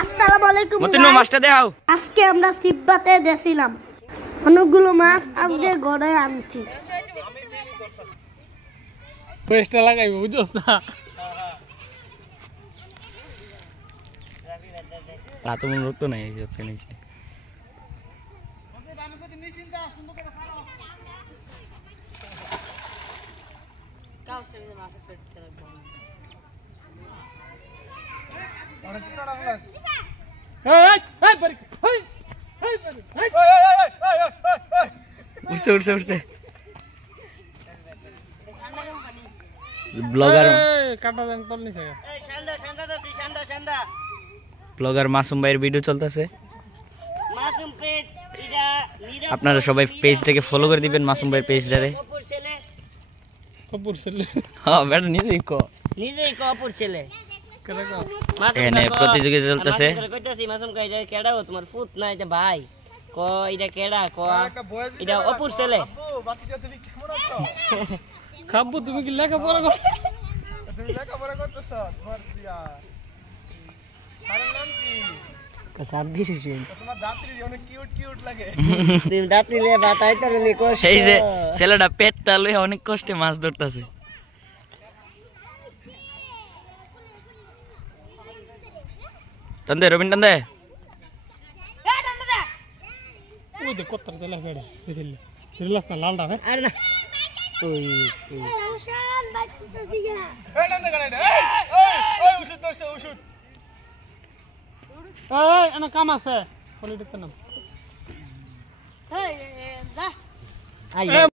আসসালামু আলাইকুম মতিনু মাছটা দেখাও। আজকে আমরা সিব্বাতে দেছিলাম অনেকগুলো মাছ আজকে ঘরে আনছি পেস্টটা লাগাইবো বুঝছো না রাত মন রক্ত নাই এই হচ্ছে নিচে উঠছে উঠছে উঠছে ব্লগার কাটা দেন তোর নিচে ব্লগার মাসুম ভাইয়ের ভিডিও চলতেছে আপনারা সবাই পেজটাকে ফলো করে দিবেন মাসুম ভাইয়ের পেজটারে কপুর ছেলে হ্যাঁ বেটা নিজেই অপুর ছেলে এখানে প্রতিযোগিতা চলতেছে কইতাছি মাসুম কাই যায় কেডা ও তোমার পুত না এটা ভাই ক এটা কেডা ক এটা অপুর ছেলে খাবো তুমি কি লেখাপড়া করো তুমি লেখাপড়া করতেছ তোমার দিয়া নাম কি তোমার দাঁতরি অনেক কিউট কিউট লাগে তুমি দাঁতলি লে বাতাই তার নি কষ্ট এই যে ছেলেটা পেটটা লয়ে অনেক কষ্টে মাছ ধরতেছে টান্দে রবিন টান্দে ওই যে কত্তার তেলা ফেড়ে বুঝলি রিলাস না লালটা হে আর না ওই এই নান্দে গাড়ি এই ওষুধ ধরছে ওষুধ এই এনা কাম আছে পলিটিক্স নাম আই